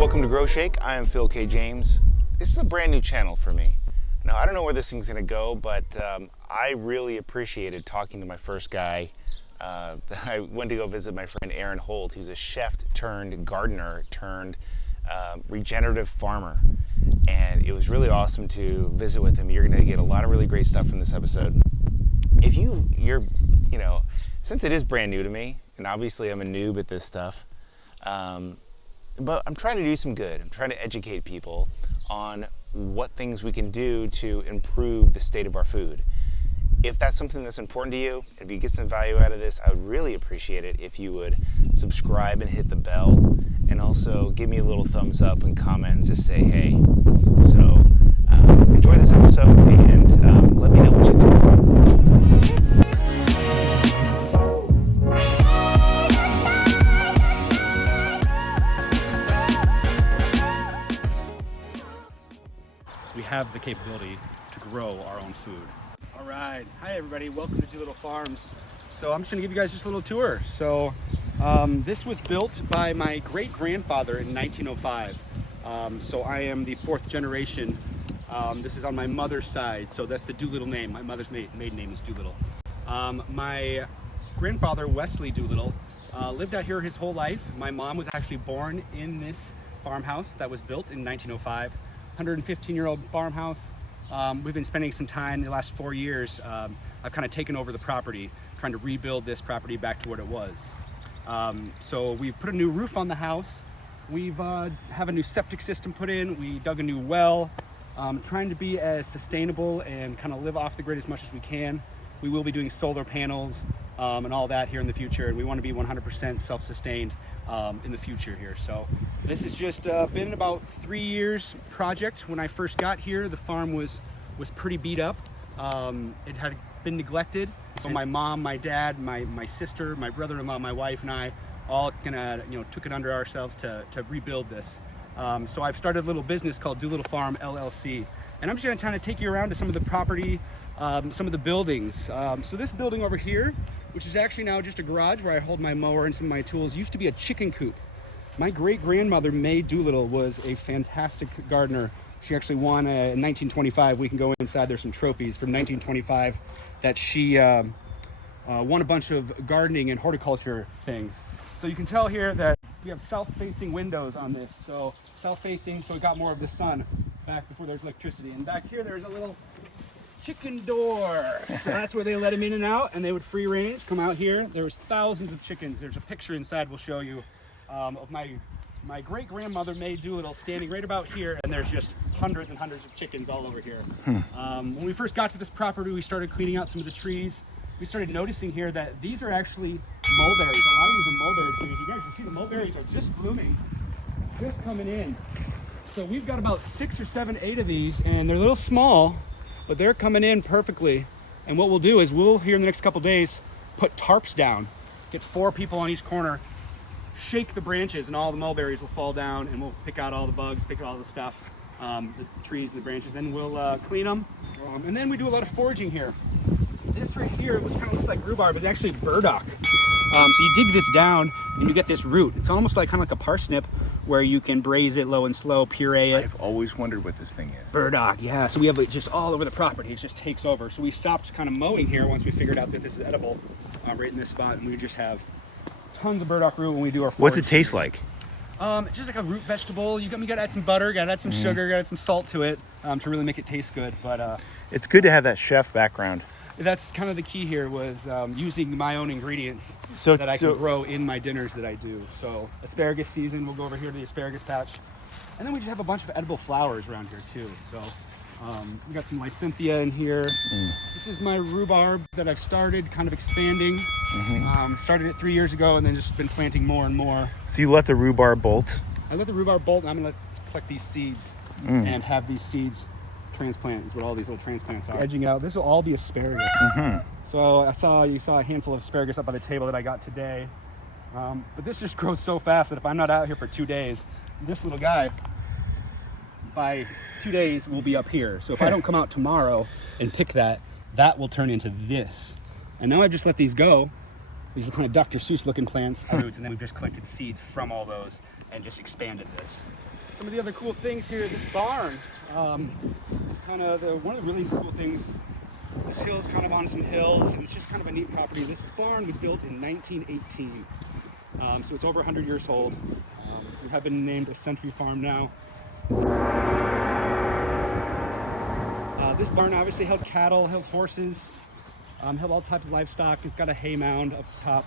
Welcome to Grow Shake. I am Phil K. James. This is a brand new channel for me. Now, I don't know where this thing's gonna go, but I really appreciated talking to my first guy. I went to go visit my friend Aaron Holt, who's a chef turned gardener turned regenerative farmer. And it was really awesome to visit with him. You're gonna get a lot of really great stuff from this episode. If you're, since it is brand new to me, and obviously I'm a noob at this stuff, but I'm trying to do some good. I'm trying to educate people on what things we can do to improve the state of our food. If that's something that's important to you, if you get some value out of this, I would really appreciate it if you would subscribe and hit the bell, and also give me a little thumbs up and comment and just say hey. So enjoy this episode and let me know what you think. We have the capability to grow our own food. All right, hi everybody, welcome to Doolittle Farms. So I'm just gonna give you guys just a little tour. So this was built by my great-grandfather in 1905. So I am the fourth generation. This is on my mother's side, so that's the Doolittle name. My mother's maiden name is Doolittle. My grandfather, Wesley Doolittle, lived out here his whole life. My mom was actually born in this farmhouse that was built in 1905. 115-year-old farmhouse. We've been spending some time in the last 4 years. I've kind of taken over the property, trying to rebuild this property back to what it was. So we've put a new roof on the house. We've have a new septic system put in. We dug a new well. Trying to be as sustainable and kind of live off the grid as much as we can. We will be doing solar panels and all that here in the future. And we want to be 100% self-sustained in the future here. So this has just been about 3 years project. When I first got here, the farm was pretty beat up. It had been neglected. So my mom, my dad, my sister, my brother-in-law, my wife, and I all kind of took it under ourselves to rebuild this. So I've started a little business called Doolittle Farms LLC, and I'm just going to kind of take you around to some of the property, some of the buildings. So this building over here, which is actually now just a garage where I hold my mower and some of my tools, used to be a chicken coop. My great-grandmother, May Doolittle, was a fantastic gardener. She actually won in 1925. We can go inside, there's some trophies from 1925 that she won a bunch of gardening and horticulture things. So you can tell here that we have south-facing windows on this. So south-facing, so we got more of the sun back before there's electricity. And back here, there's a little chicken door. So that's where they let them in and out, and they would free range, come out here. There was thousands of chickens. There's a picture inside we'll show you of my great-grandmother, May Doolittle, standing right about here, and there's just hundreds and hundreds of chickens all over here. When we first got to this property, we started cleaning out some of the trees. We started noticing here that these are actually mulberries. A lot of these are mulberry trees. You guys can see the mulberries are just blooming, just coming in. So we've got about 6 or 7, 8 of these, and they're a little small, but they're coming in perfectly. And what we'll do is we'll, here in the next couple days, put tarps down, get 4 people on each corner, shake the branches, and all the mulberries will fall down, and we'll pick out all the bugs, pick out all the stuff, the trees and the branches, and we'll clean them. And then we do a lot of foraging here. This right here, which kind of looks like rhubarb, is actually burdock. So you dig this down and you get this root. It's almost like kind of like a parsnip, where you can braise it low and slow, puree it. I've always wondered what this thing is. Burdock, yeah. So we have it just all over the property. It just takes over. So we stopped kind of mowing here once we figured out that this is edible, right in this spot, and we just have tons of burdock root when we do our forage. What's it taste like? Just like a root vegetable. You gotta add some butter, gotta add some sugar, gotta add some salt to it to really make it taste good. But It's good to have that chef background. that's kind of the key here, was using my own ingredients that I can grow in my dinners that I do. So asparagus season, we'll go over here to the asparagus patch. And then we just have a bunch of edible flowers around here too. So we got some lysynthia in here. This is my rhubarb that I've started kind of expanding. Started it 3 years ago and then just been planting more and more. So you let the rhubarb bolt? I let the rhubarb bolt, and I'm gonna collect these seeds and have these seeds transplant, is what all these little transplants are. Edging out, this will all be asparagus. So you saw a handful of asparagus up on the table that I got today. But this just grows so fast that if I'm not out here for 2 days, this little guy, by 2 days, will be up here. So if I don't come out tomorrow and pick that, that will turn into this. And now I've just let these go. These are kind of Dr. Seuss looking plants, roots, and then we've just collected seeds from all those and just expanded this. some of the other cool things here, this barn, it's kind of one of the really cool things. This hill is kind of on some hills, and it's just kind of a neat property. This barn was built in 1918, so it's over 100 years old. We have been named a century farm now. This barn obviously held cattle, held horses, held all types of livestock. It's got a hay mound up top.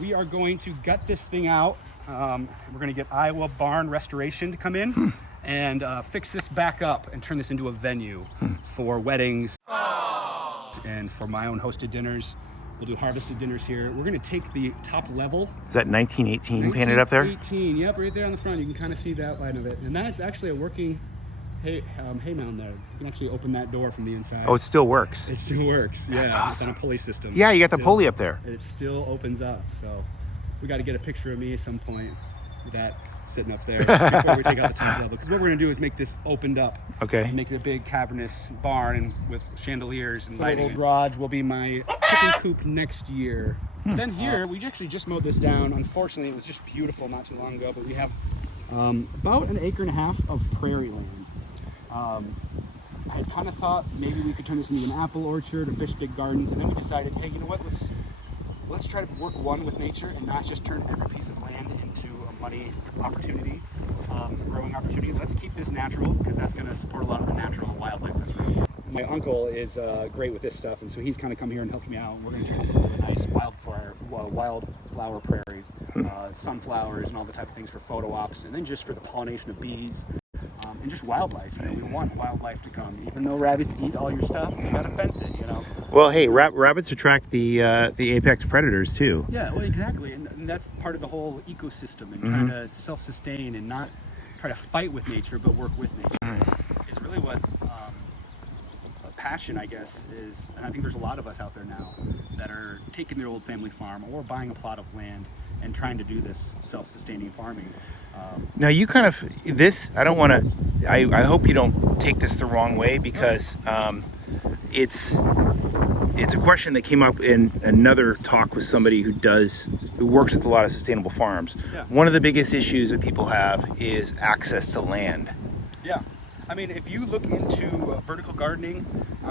We are going to gut this thing out. We're going to get Iowa Barn Restoration to come in and fix this back up and turn this into a venue for weddings and for my own hosted dinners. We'll do harvested dinners here. We're going to take the top level. Is that 1918 painted up there? 1918, yep, right there on the front. You can kind of see the outline of it. And that's actually a working hay mound there. You can actually open that door from the inside. Oh, it still works. It still works. That's yeah, awesome. It's on a pulley system. Yeah, you got the pulley up there. It still opens up. So we got to get a picture of me at some point with that sitting up there before we take out the top level. Because what we're going to do is make this opened up. Okay. And make it a big cavernous barn and with chandeliers and lighting. The little garage will be my chicken coop next year. Then here, we actually just mowed this down. Unfortunately, it was just beautiful not too long ago, but we have about 1.5 acres of prairie land. I had kind of thought maybe we could turn this into an apple orchard or fish big gardens, and then we decided, hey, you know what, let's try to work one with nature and not just turn every piece of land into a money opportunity, growing opportunity. Let's keep this natural, because that's going to support a lot of the natural wildlife that's around. My uncle is great with this stuff, and so he's kind of come here and helped me out. We're going to turn this into a nice wildflower prairie, sunflowers and all the type of things for photo ops, and then just for the pollination of bees. And just wildlife. You know, we want wildlife to come. Even though rabbits eat all your stuff, you gotta fence it. You know. Well, hey, rabbits attract the apex predators too. Yeah, well, exactly, and that's part of the whole ecosystem, and trying to self-sustain and not try to fight with nature, but work with nature. Is really what a passion, I guess, is. And I think there's a lot of us out there now that are taking their old family farm or buying a plot of land and trying to do this self-sustaining farming. Now you kind of, I don't want to, I hope you don't take this the wrong way, because it's a question that came up in another talk with somebody who works with a lot of sustainable farms. Yeah. One of the biggest issues that people have is access to land. Yeah, I mean, if you look into vertical gardening,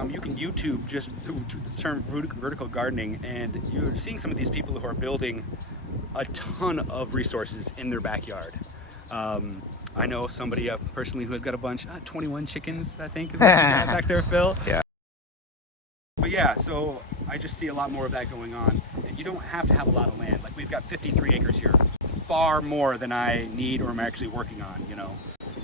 you can YouTube just the term vertical gardening, and you're seeing some of these people who are building a ton of resources in their backyard. I know somebody personally who has got a bunch, 21 chickens, I think, is what you got back there, Phil. Yeah. But yeah, so I just see a lot more of that going on. And you don't have to have a lot of land. Like, we've got 53 acres here, far more than I need or am actually working on, you know.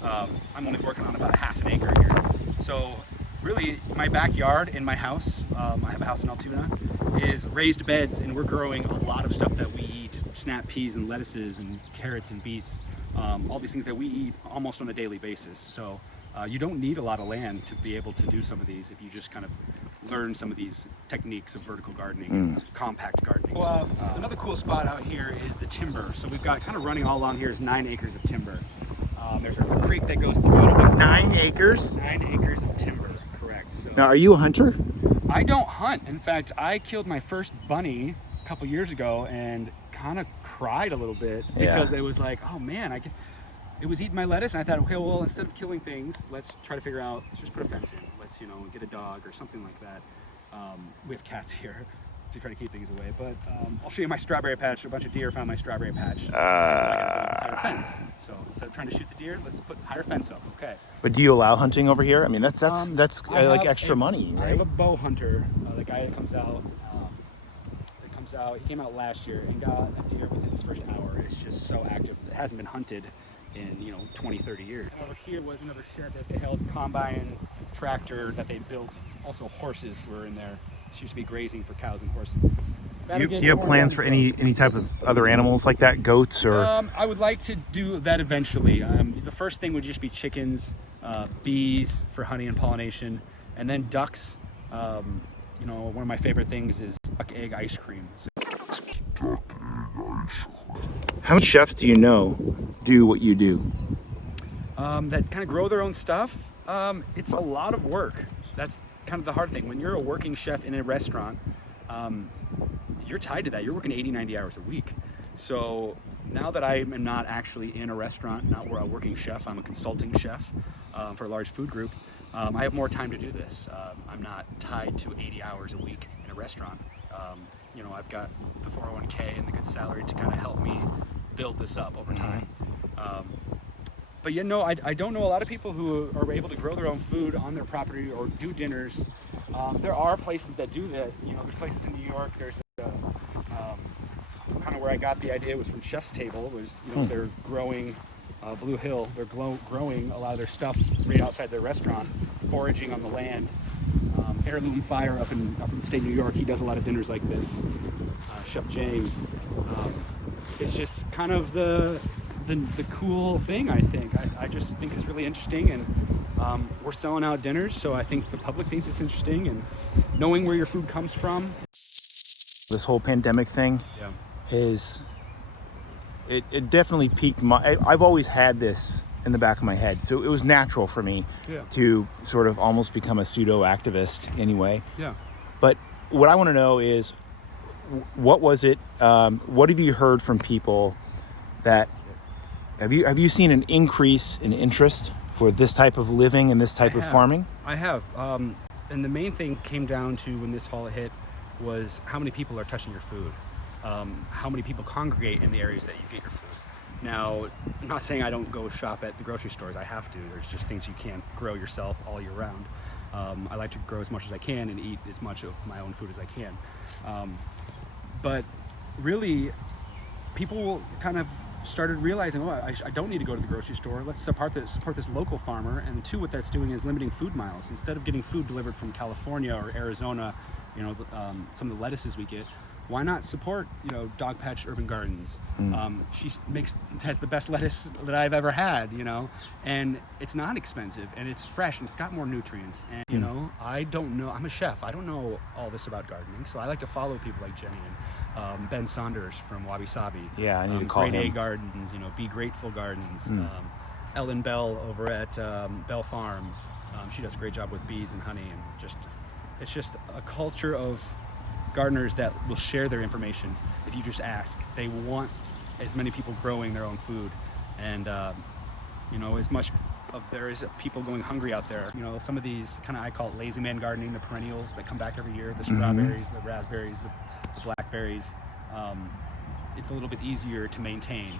I'm only working on about 1/2 acre here. So really, my backyard in my house, I have a house in Altoona, is raised beds, and we're growing a lot of stuff that we eat, snap peas and lettuces and carrots and beets, all these things that we eat almost on a daily basis. So you don't need a lot of land to be able to do some of these if you just kind of learn some of these techniques of vertical gardening and compact gardening. Well, another cool spot out here is the timber. So we've got kind of running all along here is 9 acres of timber. There's a creek that goes through it. 9 acres? 9 acres of timber, correct. So Now, are you a hunter? I don't hunt. In fact, I killed my first bunny a couple years ago and kind of cried a little bit because it was like, oh man, I guess it was eating my lettuce, and I thought, okay, well, instead of killing things, let's try to figure out, let's just put a fence in. Let's, you know, get a dog or something like that. We have cats here to try to keep things away, but I'll show you my strawberry patch. A bunch of deer found my strawberry patch. So I got to put a higher fence. So instead of trying to shoot the deer, let's put higher fence up. Okay. But do you allow hunting over here? I mean, that's like extra money, right? I have a bow hunter, the guy that comes out. He came out last year and got a deer within his first hour. It's just so active. It hasn't been hunted in 20, 30 years. And over here was another shed that they held, combine, tractor that they built. Also horses were in there. This used to be grazing for cows and horses. Do you have plans for any type of other animals like that, goats or? I would like to do that eventually. The first thing would just be chickens, bees for honey and pollination, and then ducks. One of my favorite things is duck egg ice cream. How many chefs do you know do what you do? That kind of grow their own stuff. It's a lot of work. That's kind of the hard thing. When you're a working chef in a restaurant, you're tied to that. You're working 80, 90 hours a week. So now that I am not actually in a restaurant, not where a working chef, I'm a consulting chef for a large food group. I have more time to do this. I'm not tied to 80 hours a week in a restaurant. You know, I've got the 401k and the good salary to kind of help me build this up over time. But you know, I don't know a lot of people who are able to grow their own food on their property or do dinners. There are places that do that. You know, there's places in New York. There's kind of where I got the idea was from Chef's Table. Was, you know, they're growing Blue Hill. They're growing a lot of their stuff right outside their restaurant, foraging on the land. Heirloom Fire up in state New York. He does a lot of dinners like this. Chef James. It's just kind of the cool thing, I think. I just think it's really interesting, and we're selling out dinners, so I think the public thinks it's interesting, and knowing where your food comes from. This whole pandemic thing is, it definitely piqued I've always had this in the back of my head, so it was natural for me to sort of almost become a pseudo activist anyway. But what I want to know is, what was it, what have you heard from people that have you seen an increase in interest for this type of living and this type of farming? I have, and the main thing came down to when this haul hit was how many people are touching your food, how many people congregate in the areas that you get your food. Now, I'm not saying I don't go shop at the grocery stores. I have to. There's just things you can't grow yourself all year round. I like to grow as much as I can and eat as much of my own food as I can. But really, people kind of started realizing, oh, I don't need to go to the grocery store. Let's support this local farmer. And two, what that's doing is limiting food miles. Instead of getting food delivered from California or Arizona, you know, some of the lettuces we get, why not support, you know, Dog Patch Urban Gardens? She has the best lettuce that I've ever had, you know, and it's not expensive and it's fresh and it's got more nutrients. And, you know, I don't know, I'm a chef. I don't know all this about gardening. So I like to follow people like Jenny and Ben Saunders from Wabi Sabi. Yeah, I need to call him. Grade A Gardens, you know, Be Grateful Gardens. Ellen Bell over at Bell Farms. She does a great job with bees and honey, and it's just a culture of gardeners that will share their information if you just ask. They want as many people growing their own food, and you know, as much of there is people going hungry out there. You know, some of these kind of, I call it lazy man gardening, the perennials that come back every year, the strawberries, the raspberries, the blackberries. It's a little bit easier to maintain.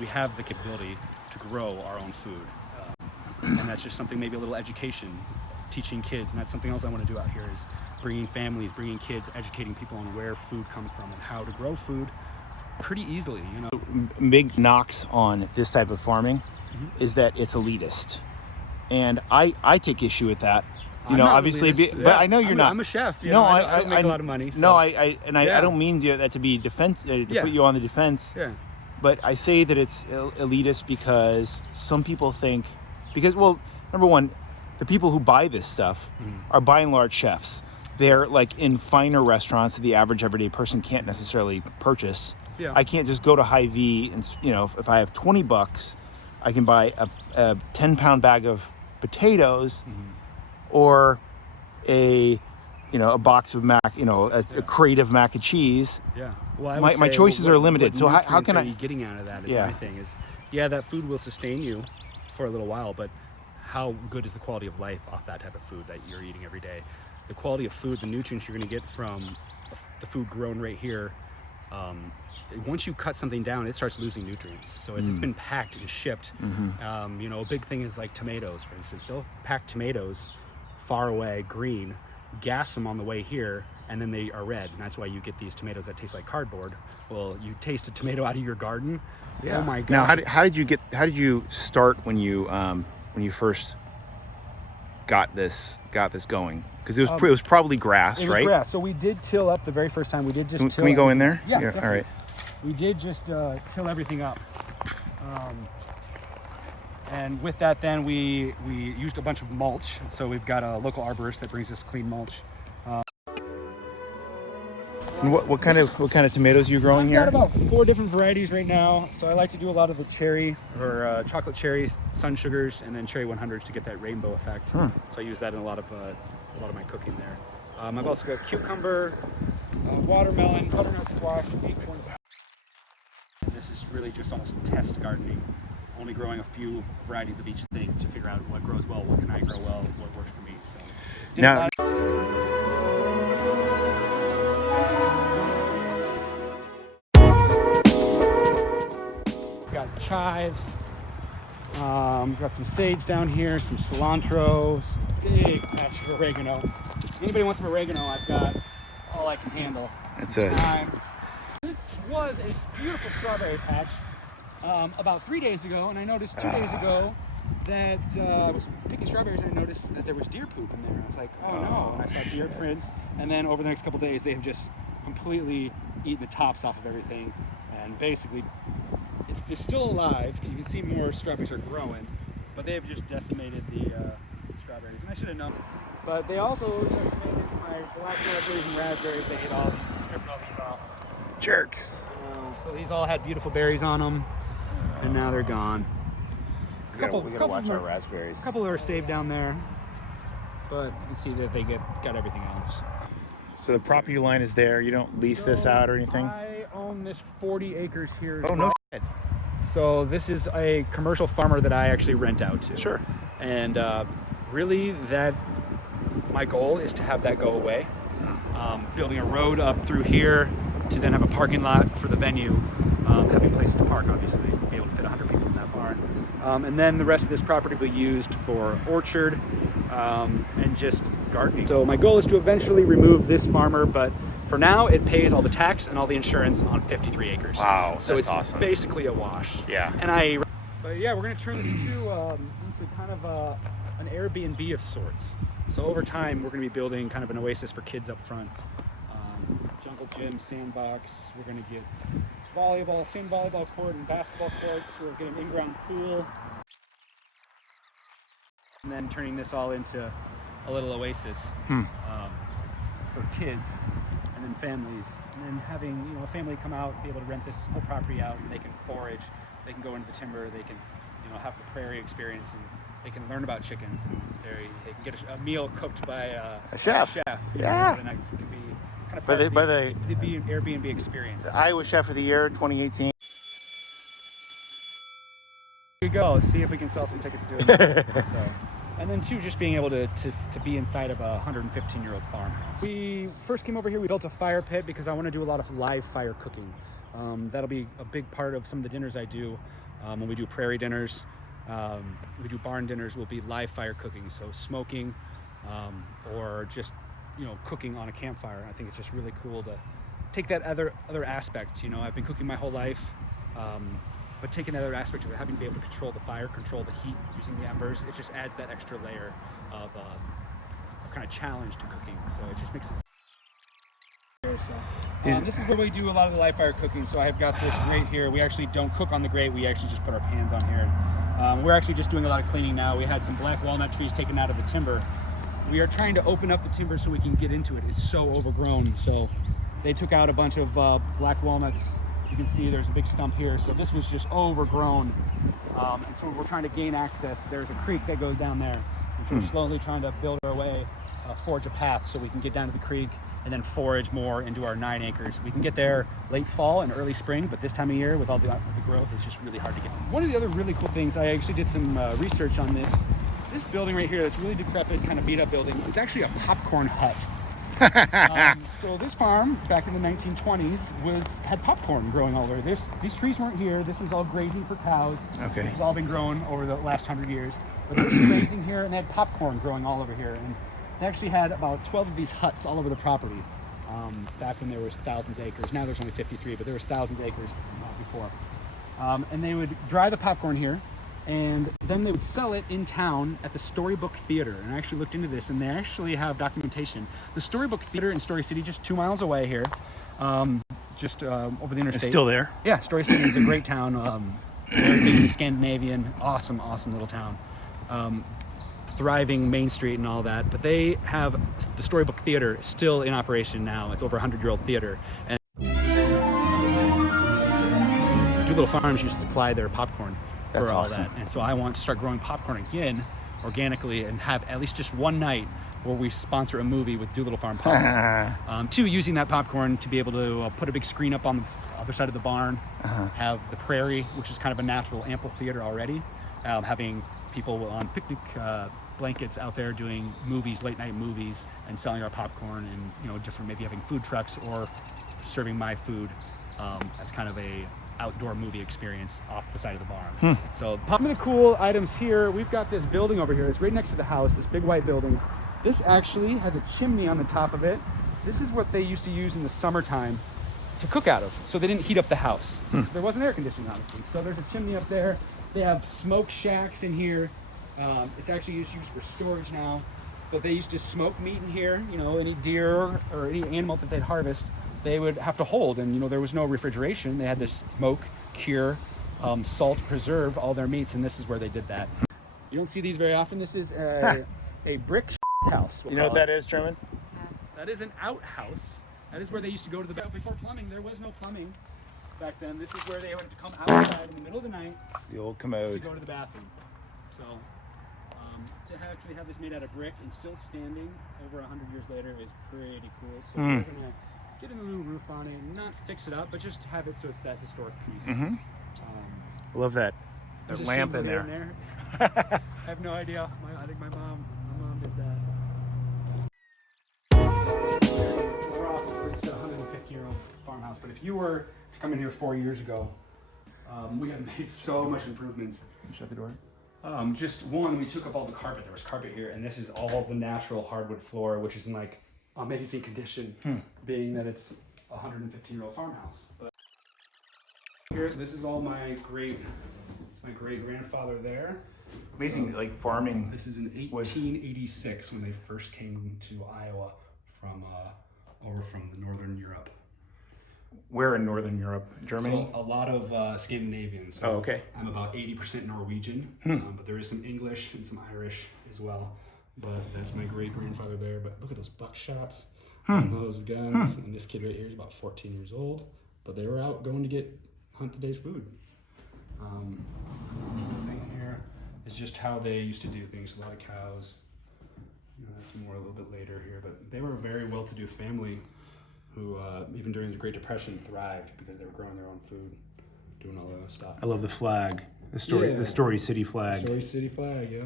We have the capability to grow our own food, and that's just something, maybe a little education, teaching kids, and that's something else I want to do out here, is bringing families, bringing kids, educating people on where food comes from and how to grow food pretty easily, you know. Big knocks on this type of farming is that it's elitist, and I take issue with that. You know, obviously, but I know you're not. I'm a chef. You no, know, I don't make a lot of money. So. No, I don't mean that to be defense, to put you on the defense. But I say that it's elitist because some people think, well, number one, the people who buy this stuff are by and large chefs. They're like in finer restaurants that the average everyday person can't necessarily purchase. I can't just go to Hy-Vee and, you know, if I have $20, I can buy a 10-pound bag of potatoes or a box of a crate of mac and cheese. Well, my choices are limited. So how can I? What are you getting out of that? Is my thing is, that food will sustain you for a little while, but how good is the quality of life off that type of food that you're eating every day? The quality of food, the nutrients you're going to get from the food grown right here. Once you cut something down, it starts losing nutrients. So as it's been packed and shipped, you know, a big thing is like tomatoes, for instance. They'll pack tomatoes far away, green, gas them on the way here, and then they are red. And that's why you get these tomatoes that taste like cardboard. Well, you taste a tomato out of your garden. Oh my God. Now, how did you start when you first got this going? Because it was probably grass, right? It was grass. So we did till up the very first time. We did just till. Can we go in there? Yeah, all right. We did just till everything up. And with that, then we used a bunch of mulch. So we've got a local arborist that brings us clean mulch. And what kind of tomatoes are you growing here? I've got about 4 different varieties right now. So I like to do a lot of the cherry or chocolate cherries, sun sugars, and then cherry 100s to get that rainbow effect. So I use that in a lot of my cooking there. I've also got cucumber, watermelon, butternut squash, acorns. This is really just almost test gardening, only growing a few varieties of each thing to figure out what grows well, what can I grow well, what works for me. So Now, got chives, we've got some sage down here, some cilantro, some big patch of oregano. If anybody wants some oregano, I've got all I can handle. it's a This was a beautiful strawberry patch about 3 days ago, and I noticed 2 days ago that I was picking strawberries and I noticed that there was deer poop in there. I was like, oh no, and I saw deer prints, and then over the next couple days they have just completely eaten the tops off of everything, and basically it's still alive. You can see more strawberries are growing, but they have just decimated the strawberries, and I should have known. But they also decimated my black raspberries and raspberries. They ate all these, stripped all these off. jerks. So these all had beautiful berries on them, and now they're gone. We gotta watch our raspberries. A couple are saved down there, but you can see that they got everything else. So the property line is there. You don't lease this out or anything? I own this 40 acres here. Oh, no shit. So this is a commercial farmer that I actually rent out to. Sure. And really, my goal is to have that go away. Building a road up through here to then have a parking lot for the venue, having places to park, obviously, be able to fit 100 people in that barn. And then the rest of this property will be used for orchard and just gardening. So my goal is to eventually remove this farmer, but for now it pays all the tax and all the insurance on 53 acres. Wow, so that's it's awesome. Basically a wash. Yeah. But yeah, we're gonna turn this into kind of an Airbnb of sorts. So over time, we're gonna be building kind of an oasis for kids up front. Jungle gym, sandbox. We're gonna get sand volleyball court and basketball courts. We'll get an in-ground pool. And then turning this all into a little oasis for kids and then families. And then having a family come out, be able to rent this whole property out, and they can forage, they can go into the timber, they can have the prairie experience, and they can learn about chickens, and they can get a meal cooked by a chef. Yeah. And it can be kind of By the it'd be an Airbnb experience. Iowa Chef of the Year 2018. Here we go. See if we can sell some tickets to it. And then too, just being able to be inside of a 115-year-old farmhouse. We first came over here, we built a fire pit because I want to do a lot of live fire cooking. That'll be a big part of some of the dinners I do. When we do prairie dinners, we do barn dinners, will be live fire cooking. So smoking, or just, cooking on a campfire. I think it's just really cool to take that other aspect. I've been cooking my whole life. But taking another aspect of it, having to be able to control the fire, control the heat using the embers, it just adds that extra layer of kind of challenge to cooking. So it just makes it. This is where we do a lot of the live fire cooking. So I've got this grate here. We actually don't cook on the grate. We actually just put our pans on here. We're actually just doing a lot of cleaning now. We had some black walnut trees taken out of the timber. We are trying to open up the timber so we can get into it. It's so overgrown. So they took out a bunch of black walnuts. You can see there's a big stump here, so this was just overgrown, and so we're trying to gain access. There's a creek that goes down there, and so we're slowly trying to build our way, forge a path so we can get down to the creek and then forage more into our 9 acres. We can get there late fall and early spring, but this time of year with all the growth, it's just really hard to get. One of the other really cool things, I actually did some research on this. This building right here, this really decrepit, kind of beat up building, is actually a popcorn hut. So this farm back in the 1920s had popcorn growing all over. These trees weren't here. This was all grazing for cows. Okay. This has all been grown over the last 100 years. But this was grazing here, and they had popcorn growing all over here. And they actually had about 12 of these huts all over the property back when there was thousands of acres. Now there's only 53, but there was thousands of acres before. And they would dry the popcorn here, and then they would sell it in town at the Storybook Theater. And I actually looked into this, and they actually have documentation. The Storybook Theater in Story City, just 2 miles away here, just over the interstate. It's still there? Yeah, Story City is a great town. Very big and Scandinavian, awesome little town. Thriving Main Street and all that. But they have the Storybook Theater still in operation now. It's over a 100-year-old theater. And Doolittle Farms used to supply their popcorn. That's for all awesome. That. And so I want to start growing popcorn again organically and have at least just one night where we sponsor a movie with Doolittle Farm Pop. 2, using that popcorn to be able to put a big screen up on the other side of the barn, have the prairie, which is kind of a natural amphitheater already, having people on picnic blankets out there doing movies, late night movies, and selling our popcorn, and different, maybe having food trucks or serving my food as kind of a outdoor movie experience off the side of the barn. So some of the cool items here, we've got this building over here. It's right next to the house, this big white building. This actually has a chimney on the top of it. This is what they used to use in the summertime to cook out of, so they didn't heat up the house. So there wasn't air conditioning, honestly. So there's a chimney up there. They have smoke shacks in here. It's actually used for storage now, but they used to smoke meat in here. Any deer or any animal that they'd harvest, they would have to hold, and there was no refrigeration. They had to smoke, cure, salt, preserve all their meats, and this is where they did that. You don't see these very often. This is a brick house. You know what that is, Truman? That is an outhouse. That is where they used to go to the bathroom. Before plumbing, there was no plumbing back then. This is where they would come outside in the middle of the night. The old commode. To go to the bathroom. So to actually have this made out of brick and still standing over 100 years later is pretty cool. So we're gonna get a new roof on it, and not fix it up, but just have it so it's that historic piece. Love that. There's a lamp in chandelier there. I have no idea. I think my mom did that. We're off. It's a 150-year-old farmhouse, but if you were to come in here 4 years ago, we have made so much improvements. Shut the door. Just one, we took up all the carpet. There was carpet here, and this is all the natural hardwood floor, which is in like amazing condition, being that it's a 150-year-old farmhouse. But this is all my great grandfather there. Amazing, So, like farming. This is in 1886 when they first came to Iowa from over from the Northern Europe. Where in Northern Europe? Germany? So a lot of Scandinavians. So Oh, okay. I'm about 80% Norwegian, but there is some English and some Irish as well. But that's my great grandfather there. But look at those buckshots and those guns. And this kid right here is about 14 years old. But they were out going to hunt the day's food. The thing here is just how they used to do things. A lot of cows. That's more a little bit later here. But they were a very well-to-do family who, even during the Great Depression, thrived because they were growing their own food, doing all that stuff. I love the flag. The Story City flag. Story City flag, yeah.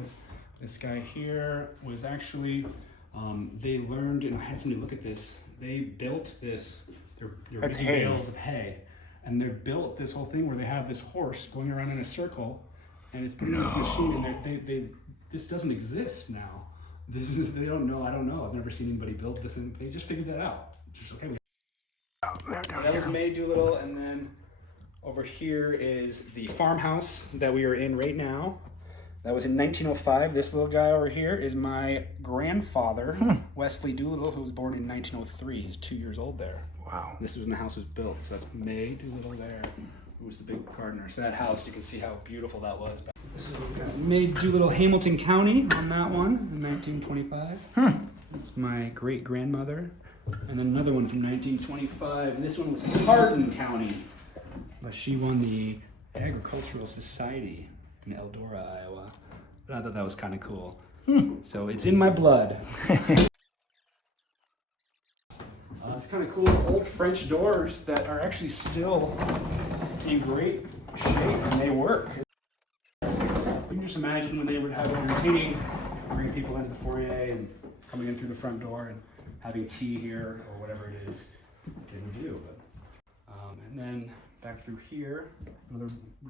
This guy here was actually, they learned, and I had somebody look at this, they built this, they're That's big hay. bales of hay, and they built this whole thing where they have this horse going around in a circle, and it's putting this machine, and this doesn't exist now. They don't know, I don't know, I've never seen anybody build this, and they just figured that out. Just, okay, that was May Doolittle, and then over here is the farmhouse that we are in right now. That was in 1905. This little guy over here is my grandfather, Wesley Doolittle, who was born in 1903. He's 2 years old there. Wow. This is when the house was built. So that's May Doolittle there, who was the big gardener. So that house, you can see how beautiful that was. This is what we got. May Doolittle, Hamilton County on that one in 1925. That's my great grandmother. And then another one from 1925. And this one was Hardin County. But she won the Agricultural Society in Eldora, Iowa. But I thought that was kind of cool. So it's in my blood. It's kind of cool, old French doors that are actually still in great shape, and they work. You can just imagine when they would have entertaining, bring people into the foyer and coming in through the front door and having tea here or whatever it is they would do. And then back through here, we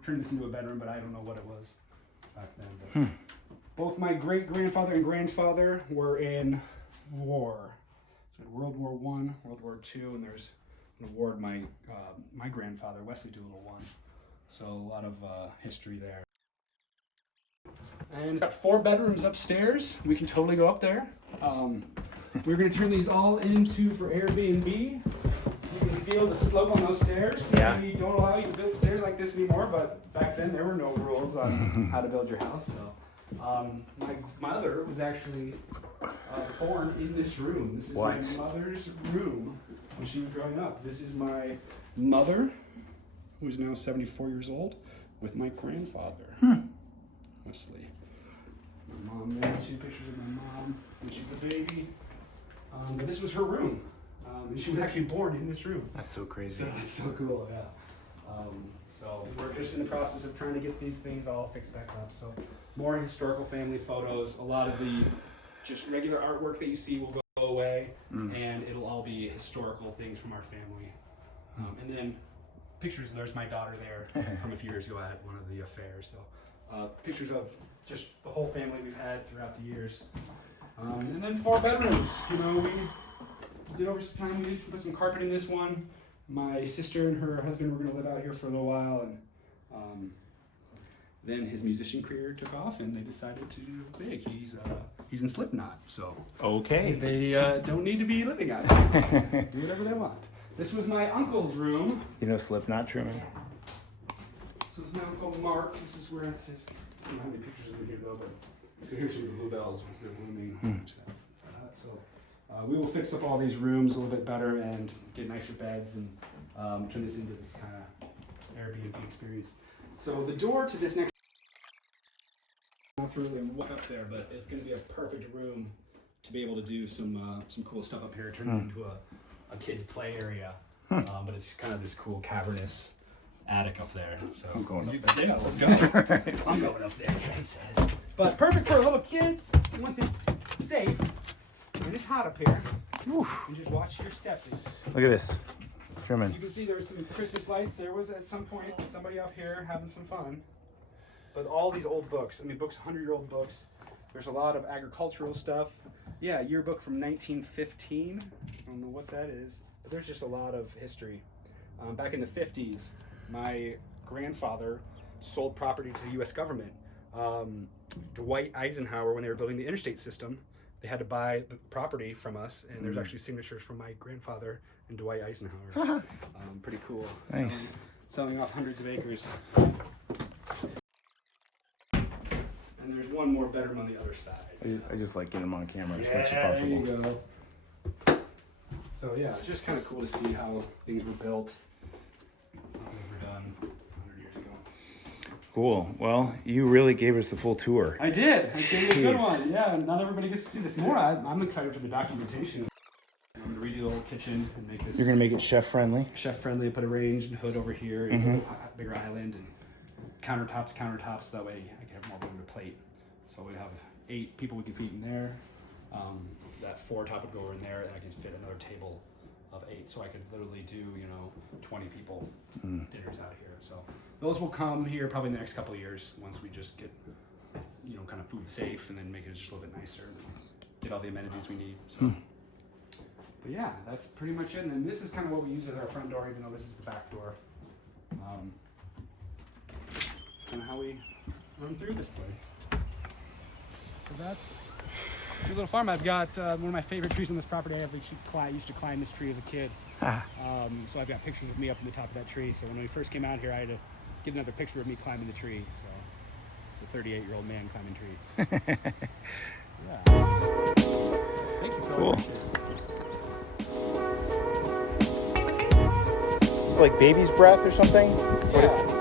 turned this into a bedroom, but I don't know what it was back then. But both my great-grandfather and grandfather were in war. So World War I, World War II, and there's an award my grandfather, Wesley Doolittle, won. So a lot of history there. And we've got 4 bedrooms upstairs. We can totally go up there. We're going to turn these all into for Airbnb. You can feel the slope on those stairs. Yeah. We don't allow you to build stairs like this anymore, but back then there were no rules on how to build your house. So, my mother was actually born in this room. This is my mother's room when she was growing up. This is my mother, who is now 74 years old, with my grandfather, Wesley. My mom And then 2 pictures of my mom when she was a baby. But this was her room. And she was actually born in this room. That's so crazy. So that's so cool, yeah. So we're just in the process of trying to get these things all fixed back up. So more historical family photos. A lot of the just regular artwork that you see will go away, and it'll all be historical things from our family. And then pictures. There's my daughter there from a few years ago at one of the fairs. So pictures of just the whole family we've had throughout the years. And then 4 bedrooms. You know, we did over some time. We did put some carpet in this one. My sister and her husband were going to live out here for a little while, and then his musician career took off, and they decided to do big. He's in Slipknot, so Okay. they don't need to be living out here. Do whatever they want. This was my uncle's room. You know Slipknot, Truman? So it's my uncle Mark. This is where it says. I don't have any pictures of him here though, but so here's some of the bluebells once they're blooming. So we will fix up all these rooms a little bit better and get nicer beds and turn this into this kind of Airbnb experience. So the door to this next not through and walk up there, but it's going to be a perfect room to be able to do some cool stuff up here. Turn it into a kid's play area, but it's kind of this cool cavernous attic up there. So I'm going up there. Yeah, let's go. I'm going up there. He said. But perfect for little kids once it's safe and it's hot up here. And just watch your step. Look at this. Truman. You can see there's some Christmas lights. There was at some point somebody up here having some fun. But all these old books, I mean, 100-year-old books. There's a lot of agricultural stuff. Yeah, yearbook from 1915. I don't know what that is, but there's just a lot of history. Back in the 50s, my grandfather sold property to the U.S. government. Dwight Eisenhower, when they were building the interstate system, they had to buy the property from us, and there's actually signatures from my grandfather and Dwight Eisenhower. Pretty cool. Nice. Selling off hundreds of acres. And there's one more bedroom on the other side. I just like getting them on camera as much as Yeah, possible. there you go. So yeah, it's just kind of cool to see how things were built. How things were done 100 years ago. Cool. Well, you really gave us the full tour. I did. I gave you a good Jeez. one. Yeah, not everybody gets to see this more. I'm excited for the documentation. I'm going to redo the little kitchen and make this You're gonna make it chef friendly. chef friendly. Put a range and hood over here, and a bigger island, and countertops. So that way I can have more room to plate. So we have 8 people we can feed in there. That 4 top would go in there, and I can fit another table of 8. So I could literally do 20 people dinners out here. So those will come here probably in the next couple of years once we just get kind of food safe, and then make it just a little bit nicer, and get all the amenities we need. So. But yeah, that's pretty much it. And then this is kind of what we use as our front door, even though this is the back door. It's kind of how we run through this place. So that's Doolittle Farm. I've got one of my favorite trees on this property. I used to climb this tree as a kid. So I've got pictures of me up in the top of that tree. So when we first came out here, I had to get another picture of me climbing the tree. So it's a 38-year-old man climbing trees. Yeah. Thank you, Phil. Cool. It's like baby's breath or something? Yeah.